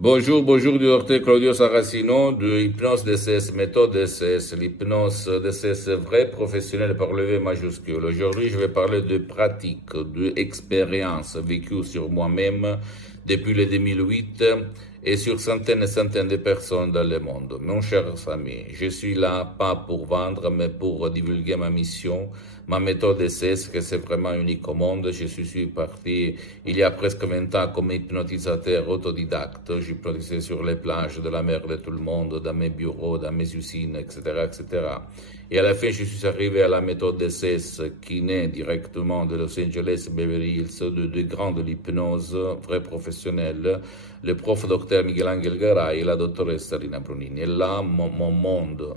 Bonjour, bonjour, docteur Claudio Saracino de Hypnose DCS, méthode DCS, l'hypnose DCS vrai professionnel par le V majuscule. Aujourd'hui, je vais parler de pratique, d'expérience vécue sur moi-même depuis le 2008 et sur centaines et centaines de personnes dans le monde. Mon cher ami, je suis là pas pour vendre, mais pour divulguer ma mission, ma méthode DCS, que c'est vraiment unique au monde. Je suis parti il y a presque 20 ans comme hypnotisateur autodidacte. J'hypnotisais sur les plages de la mer de tout le monde, dans mes bureaux, dans mes usines, etc., etc. Et à la fin, je suis arrivé à la méthode DCS qui naît directement de Los Angeles, Beverly Hills, de grands de l'hypnose, vrais professionnels, le prof docteur Miguel Angel Garay et la doctoresse Rina Brunini. Et là, mon monde,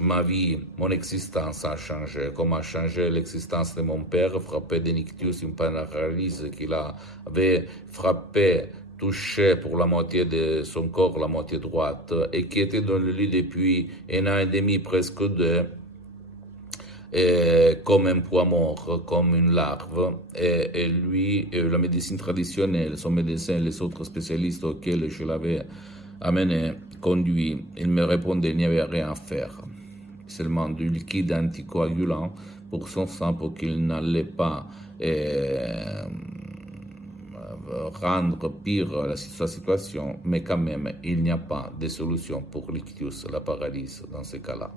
ma vie, mon existence a changé, comme a changé l'existence de mon père, frappé d'un ictus, une paralysie qu'il avait frappé, touché pour la moitié de son corps, la moitié droite, et qui était dans le lit depuis un an et demi, presque deux, comme un poids mort, comme une larve. Et lui, la médecine traditionnelle, son médecin, les autres spécialistes auxquels je l'avais amené, conduit, il me répondait qu'il n'y avait rien à faire. Seulement du liquide anticoagulant pour son sang pour qu'il n'allait pas rendre pire sa situation, mais quand même, il n'y a pas de solution pour l'ictus, la paralysie dans ces cas-là.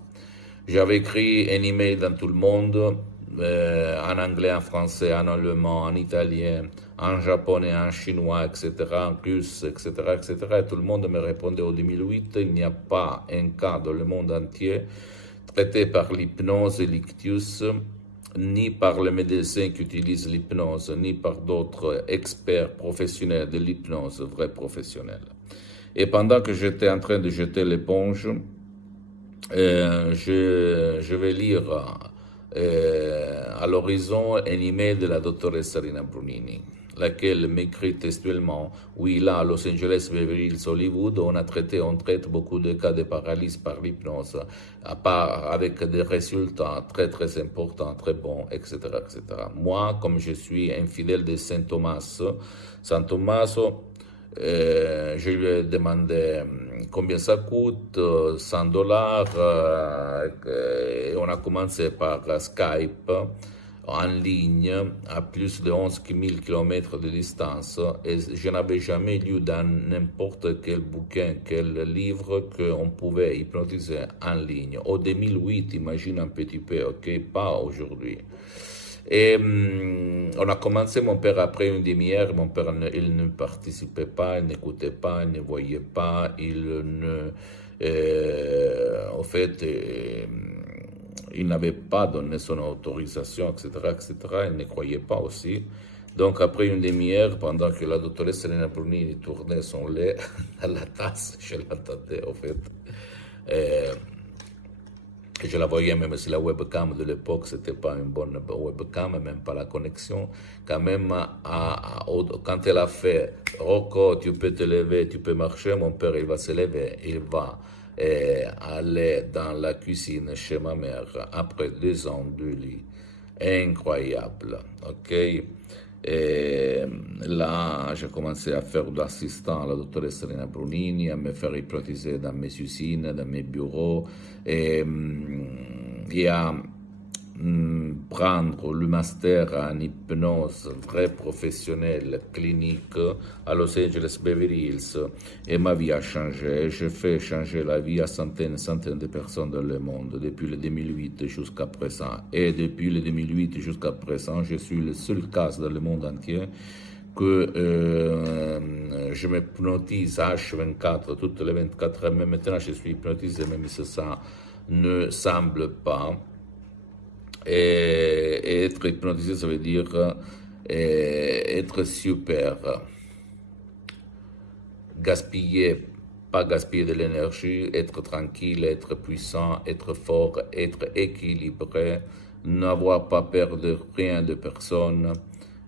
J'avais écrit un email dans tout le monde, en anglais, en français, en allemand, en italien, en japonais, en chinois, etc., en russe, etc., etc. Et tout le monde me répondait au 2008, il n'y a pas un cas dans le monde entier traité par l'hypnose et l'ictus, ni par les médecins qui utilisent l'hypnose, ni par d'autres experts professionnels de l'hypnose, vrais professionnels. Et pendant que j'étais en train de jeter l'éponge, je vais lire à l'horizon un email de la doctoresse Rina Brunini, laquelle m'écrit textuellement: oui, là, à Los Angeles, Beverly Hills, Hollywood, on traite beaucoup de cas de paralysie par l'hypnose, à part avec des résultats très, très importants, très bons, etc., etc. Moi, comme je suis un fidèle de Saint Tommaso, je lui ai demandé combien ça coûte, 100 dollars, et on a commencé par Skype en ligne à plus de 11 000 km de distance, et je n'avais jamais lu dans n'importe quel bouquin, quel livre qu'on pouvait hypnotiser en ligne. Au 2008, imagine un petit peu, ok, pas aujourd'hui. Et on a commencé, mon père, après une demi-heure, mon père, il ne participait pas, il n'écoutait pas, il ne voyait pas, il ne... en fait, il n'avait pas donné son autorisation, etc., etc., il ne croyait pas aussi. Donc, après une demi-heure, pendant que la doctoresse Elena Brunini tournait son lait à la tasse, je l'attendais, en fait. Je la voyais, même si la webcam de l'époque, c'était pas une bonne webcam, même pas la connexion. Quand même, quand elle a fait Rocco, tu peux te lever, tu peux marcher, mon père, il va se lever, il va aller dans la cuisine chez ma mère après 2 ans de lit. Incroyable, ok? Et là, j'ai commencé à faire d'assistant à la doctoresse Elena Brunini, à me faire hypnotiser dans mes usines, dans mes bureaux, et à prendre le master en hypnose vrai professionnel clinique à Los Angeles Beverly Hills, et ma vie a changé. Je fais changer la vie à centaines et centaines de personnes dans le monde depuis le 2008 jusqu'à présent. Et depuis le 2008 jusqu'à présent, je suis le seul cas dans le monde entier que je m'hypnotise H24 toutes les 24 heures, mais maintenant je suis hypnotisé, même si ça ne semble pas. Et être hypnotisé, ça veut dire être super, pas gaspiller de l'énergie, être tranquille, être puissant, être fort, être équilibré, n'avoir pas peur de rien, de personne,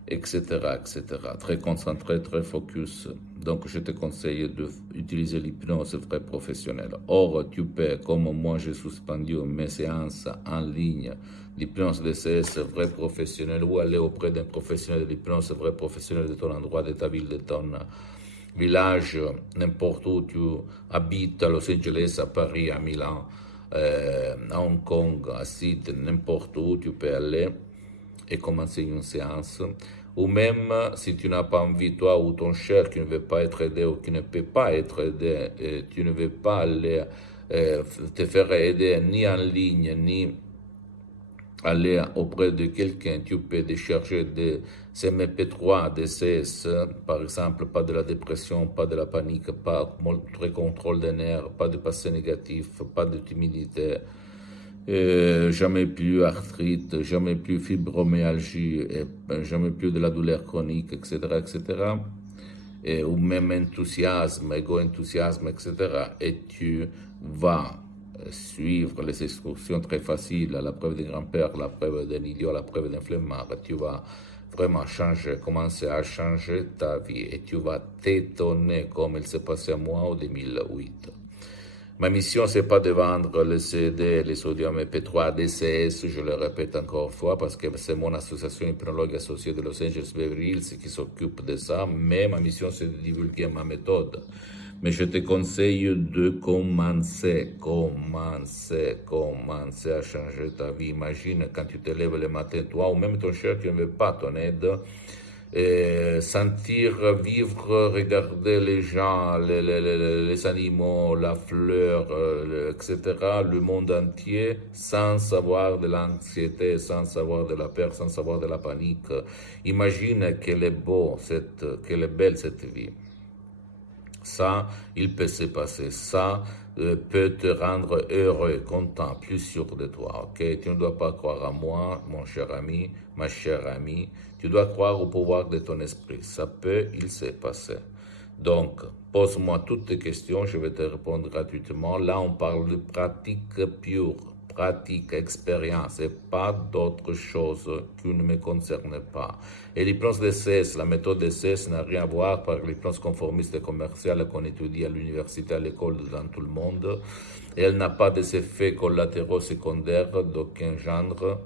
etc., etc. Très concentré, très focus. Donc, je te conseille d'utiliser l'hypnose vrai professionnelle. Or, tu peux, comme moi, j'ai suspendu mes séances en ligne l'hypnose DCS vrai professionnel, ou aller auprès d'un professionnel de l'hypnose vrai professionnel de ton endroit, de ta ville, de ton village, n'importe où tu habites, à Los Angeles, à Paris, à Milan, à Hong Kong, à Sydney, n'importe où tu peux aller et commencer une séance. Ou même si tu n'as pas envie, toi ou ton cher qui ne veut pas être aidé ou qui ne peut pas être aidé, et tu ne veux pas aller te faire aider ni en ligne, ni aller auprès de quelqu'un, tu peux décharger des MP3, des CS, par exemple, pas de la dépression, pas de la panique, pas de contrôle des nerfs, pas de passé négatif, pas de timidité, jamais plus arthrite, jamais plus fibromyalgie, et jamais plus de la douleur chronique, etc., etc., ou même enthousiasme, égo-enthousiasme, etc. Et tu vas suivre les instructions très faciles, la preuve d'un grand-père, la preuve d'un idiot, la preuve d'un flemmard. Tu vas vraiment changer, commencer à changer ta vie et tu vas t'étonner comme il s'est passé à moi en 2008. Ma mission, c'est pas de vendre les CD, les sodium MP3, DCS, je le répète encore une fois, parce que c'est mon association hypnologue associée de Los Angeles Beverly Hills qui s'occupe de ça, mais ma mission, c'est de divulguer ma méthode. Mais je te conseille de commencer à changer ta vie. Imagine quand tu te lèves le matin, toi, ou même ton cher qui ne veut pas ton aide, sentir, vivre, regarder les gens, les animaux, la fleur, etc., le monde entier, sans avoir de l'anxiété, sans avoir de la peur, sans avoir de la panique. Imagine qu'elle est beau, qu'elle est belle cette vie. Ça, il peut se passer. Ça peut te rendre heureux, content, plus sûr de toi. Ok? Tu ne dois pas croire à moi, mon cher ami, ma chère amie. Tu dois croire au pouvoir de ton esprit. Ça peut, il s'est passé. Donc, pose-moi toutes tes questions, je vais te répondre gratuitement. Là, on parle de pratique pure, pratique, expérience, et pas d'autre chose qui ne me concerne pas. Et l'hypnose DCS, la méthode DCS n'a rien à voir avec l'hypnose conformiste et commerciale qu'on étudie à l'université, à l'école, dans tout le monde. Et elle n'a pas des effets collatéraux secondaires d'aucun genre.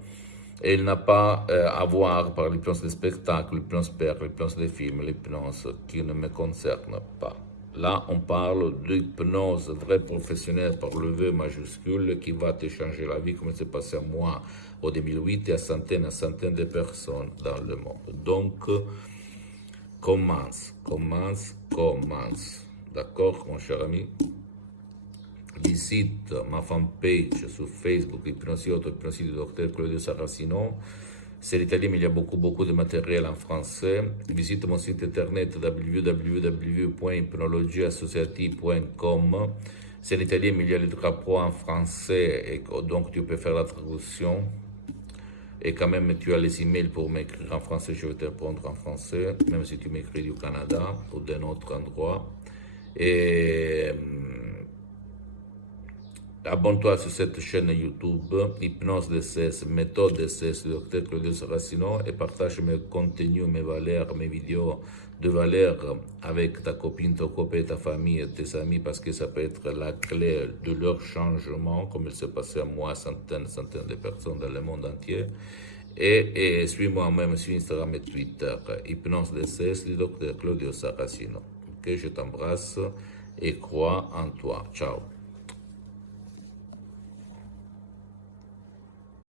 Et il n'a pas à voir par l'hypnose des spectacles, l'hypnose père, l'hypnose des films, l'hypnose qui ne me concerne pas. Là, on parle d'hypnose vraie professionnelle par le V majuscule qui va te changer la vie comme c'est passé à moi en 2008 et à centaines de personnes dans le monde. Donc, commence. D'accord, mon cher ami? Visite ma fanpage sur Facebook, Hypnosiote, Hypnosie du docteur Claudio Saracino. C'est l'italien, mais il y a beaucoup de matériel en français. Visite mon site internet www.hypnologieassociative.com. C'est l'italien, mais il y a le drapeau en français, et donc tu peux faire la traduction. Et quand même, tu as les emails pour m'écrire en français, je vais te répondre en français, même si tu m'écris du Canada ou d'un autre endroit. Et abonne-toi sur cette chaîne YouTube, Hypnose DCS, méthode DCS du docteur Claudio Saracino, et partage mes contenus, mes valeurs, mes vidéos de valeur avec ta copine, ton copain, ta famille et tes amis, parce que ça peut être la clé de leur changement, comme il s'est passé à moi, centaines de personnes dans le monde entier. Et suis-moi même sur Instagram et Twitter, Hypnose DCS du docteur Claudio Saracino. Ok, je t'embrasse et crois en toi. Ciao.